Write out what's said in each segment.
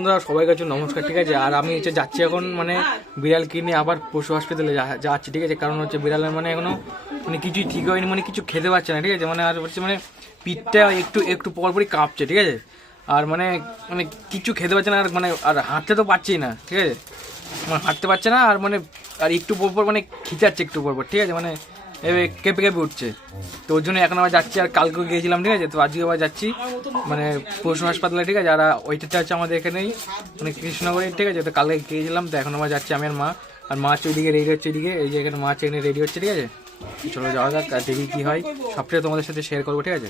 বন্ধুরা সবাই কাছে নমস্কার, ঠিক আছে। আর আমি হচ্ছে যাচ্ছি এখন মানে বিড়াল কিনে আবার পশু হসপিটালে যাচ্ছি, ঠিক আছে। কারণ হচ্ছে বিড়ালের মানে এখনো মানে কিছুই ঠিক হয়নি, মানে কিছু খেতে পারছে না, ঠিক আছে। মানে আর হচ্ছে মানে পিঠটা একটু একটু পরপরই কাঁপছে, ঠিক আছে। আর মানে মানে কিছু খেতে পারছে না, আর মানে আর হাঁটতে তো পারছেই না, ঠিক আছে। মানে হাঁটতে পারছে না, আর মানে আর একটু পরপর মানে খিচাচ্ছে একটু পরপর, ঠিক আছে। মানে এবার কেঁপে কেঁপে উঠছে, তো ওর জন্য এখন আবার যাচ্ছি। আর কালকেও গিয়েছিলাম, ঠিক আছে। তো আজকে আবার যাচ্ছি মানে পশু হাসপাতালে, ঠিক আছে। আর ওইটা হচ্ছে আমাদের এখানেই মানে কৃষ্ণনগরে, ঠিক আছে। তো কালকে গিয়েছিলাম, তো এখন আবার যাচ্ছি আমি আর মা। আর মা হচ্ছে ওইদিকে রেডি হচ্ছে, এদিকে এই যে এখানে মা হচ্ছে এখানে রেডি হচ্ছে, ঠিক আছে। চলো যাওয়া যাক, আর দেখি কী হয়, সবটাই তোমাদের সাথে শেয়ার করবো, ঠিক আছে।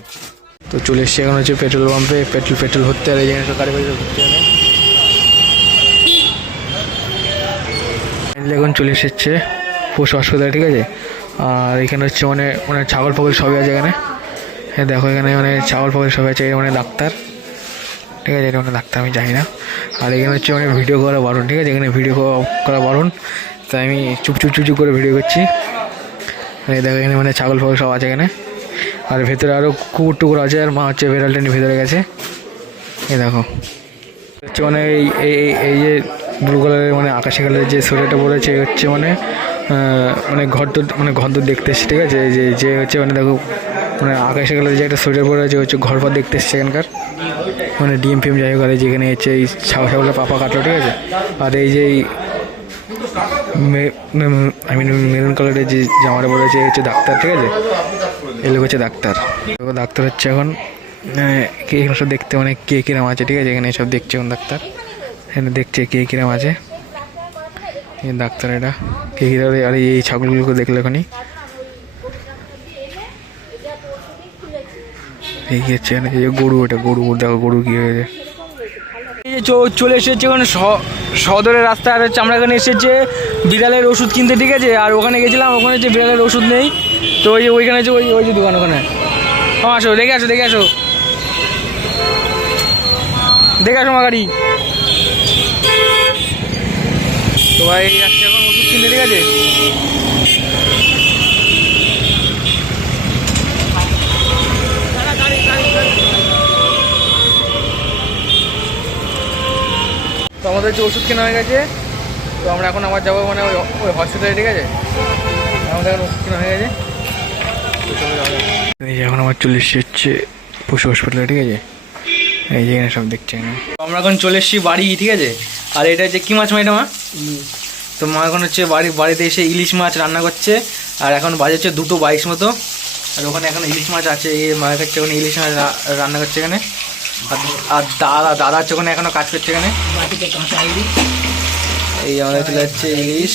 তো চলে এসছি এখন হচ্ছে পেট্রোল পাম্পে, পেট্রোল হচ্ছে। আর এই যেখানে সব গাড়ি বাড়ি হচ্ছে, এখন চলে এসেছে পশু হাসপাতালে, ঠিক আছে। আর এখানে হচ্ছে মানে মানে ছাগল ফাগল সবই আছে এখানে। হ্যাঁ দেখো এখানে মানে ছাগল ফাগল সবই আছে, মানে ডাক্তার, ঠিক আছে। এটা মানে ডাক্তার আমি জানি না। আর এখানে হচ্ছে মানে ভিডিও করা বারণ, ঠিক আছে। এখানে ভিডিও করা বারণ, তাই আমি চুপ করে ভিডিও করছি। দেখো এখানে মানে ছাগল ফাগল সব আছে এখানে। আর ভেতরে আরও কুকুর টুকুর আছে, আর মা হচ্ছে বিড়ালটা নিয়ে ভেতরে গেছে। এই দেখো হচ্ছে মানে এই যে ব্লু কালারের মানে আকাশি কালারের যে সোয়েটারটা পরেছে হচ্ছে মানে ঘর তো দেখতে এসছে, ঠিক আছে। যে হচ্ছে মানে দেখো মানে আকাশি কালারের যে একটা সোয়েটার পরে আছে হচ্ছে ঘর পর দেখতে এসছে এখানকার, মানে ডিএম ফিএম যাই হোক। আর যেখানে হচ্ছে এই ছাগলের পাপা কাটলো, ঠিক আছে। আর এই যে মেরুন কালারের যে জামাটা পরেছে হচ্ছে ডাক্তার, ঠিক আছে। এই লোক হচ্ছে ডাক্তার হচ্ছে এখন কে এখানে সব দেখতে মানে কে কিরম আছে, ঠিক আছে। এখানে সব দেখছে এখন ডাক্তার, এখানে দেখছে কে কিরম আছে ডাক্তার। এটা কে কিরম, আর এই ছাগলগুলোকে দেখলো এখনই এই হচ্ছে এই গরু, এটা গরু দেখো গরু কি হয়েছে। চলে এসেছে এখন সদরের রাস্তা, আর হচ্ছে আমরা এখানে এসেছে বিড়ালের ওষুধ কিনতে, ঠিক আছে। আর ওখানে গেছিলাম, ওখানে যে বিড়ালের ওষুধ নেই, তো ওইখানে যে ওই যে দোকান, ওখানে আসো দেখে আসো মা গাড়ি। তো ভাই যাচ্ছে এখন ওষুধ কিনতে, ঠিক আছে। তো আমাদের হচ্ছে ওষুধ কেনা হয়ে গেছে, তো আমরা এখন আবার যাবো মানে ওই হসপিটালে, ঠিক আছে। আমাদের এখন ওষুধ কেনা হয়ে গেছে, তো চলে যাওয়া যাবে। এই যে এখন আমার চলে এসছি হচ্ছে পশু হসপিটালে, ঠিক আছে। এই যে এখানে সব দেখছে এখানে। তো আমরা এখন চলে এসেছি বাড়ি, ঠিক আছে। আর এটা হচ্ছে কী মাছ মা, এটা মা? তো মা এখন হচ্ছে বাড়িতে এসে ইলিশ মাছ রান্না করছে। আর এখন বাজে হচ্ছে 2:22 মতো। আর ওখানে এখন ইলিশ মাছ আছে, এই মায়ের কাছে ওখানে ইলিশ মাছ রান্না করছে এখানে। আর দাদা হচ্ছে ওখানে এখনো কাজ করছে এখানে। এই আমাদের চলে যাচ্ছে ইলিশ,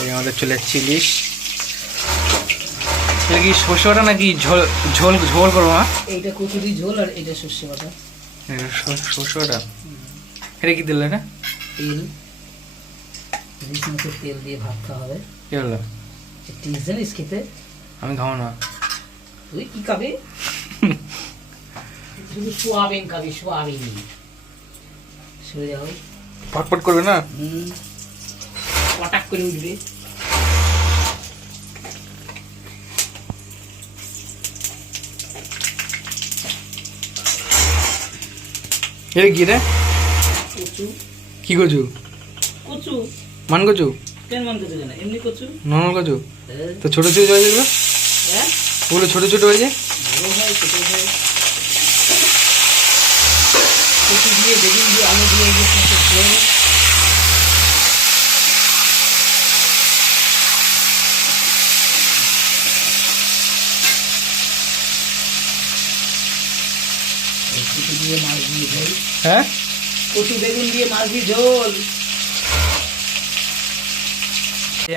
এই আমাদের চলে যাচ্ছে ইলিশ। এটা কি সর্ষে বাটা নাকি ঝোল করবো মা? এইটা কচুরি ঝোল, আর এটা সর্ষে বাটা। সর্ষে বাটা, এটা কি দিল? এটা তেল, ইলিশ মাছের তেল দিয়ে ভাত খাওয়া হবে। কি হলো? টেস্ট জানিস খেতে? আমি খাবো না। তুই কি খাবি? শুধু সোয়াবিন খাবি, সোয়াবিন। সরে যাও, ফটফট করবে না, পটাক করে উঠবে। এটা কি রে? কচু। কি কচু? কচু মান কচু? কেন মান কচু জানা? এমনি কচু, নর্মাল কচু। তো ছোট ছোট হয়ে যাবে, হ্যাঁ ওগুলো ছোট ছোট হয়ে যায়। বড় হয়, ছোট হয়। কচু দিয়ে, বেগুন দিয়ে, আলু দিয়ে ঝোল। কচু দিয়ে মাছ দিয়ে ঝোল। হ্যাঁ, কচু বেগুন দিয়ে মাছ দিয়ে ঝোল।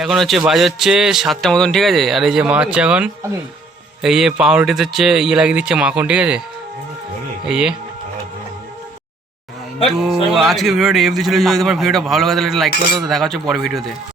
এখন হচ্ছে বাজে হচ্ছে 7টা মতন, ঠিক আছে। আর এই যে মা হচ্ছে এখন এই যে পাউরুটিতে হচ্ছে ইয়ে লাগিয়ে দিচ্ছে মাখন, ঠিক আছে। এই যে তো আজকে ভিডিওটা এফ ছিল। যদি তোমার ভিডিওটা ভালো লাগে তাহলে লাইক করে দাও। দেখা হচ্ছে পরের ভিডিওতে।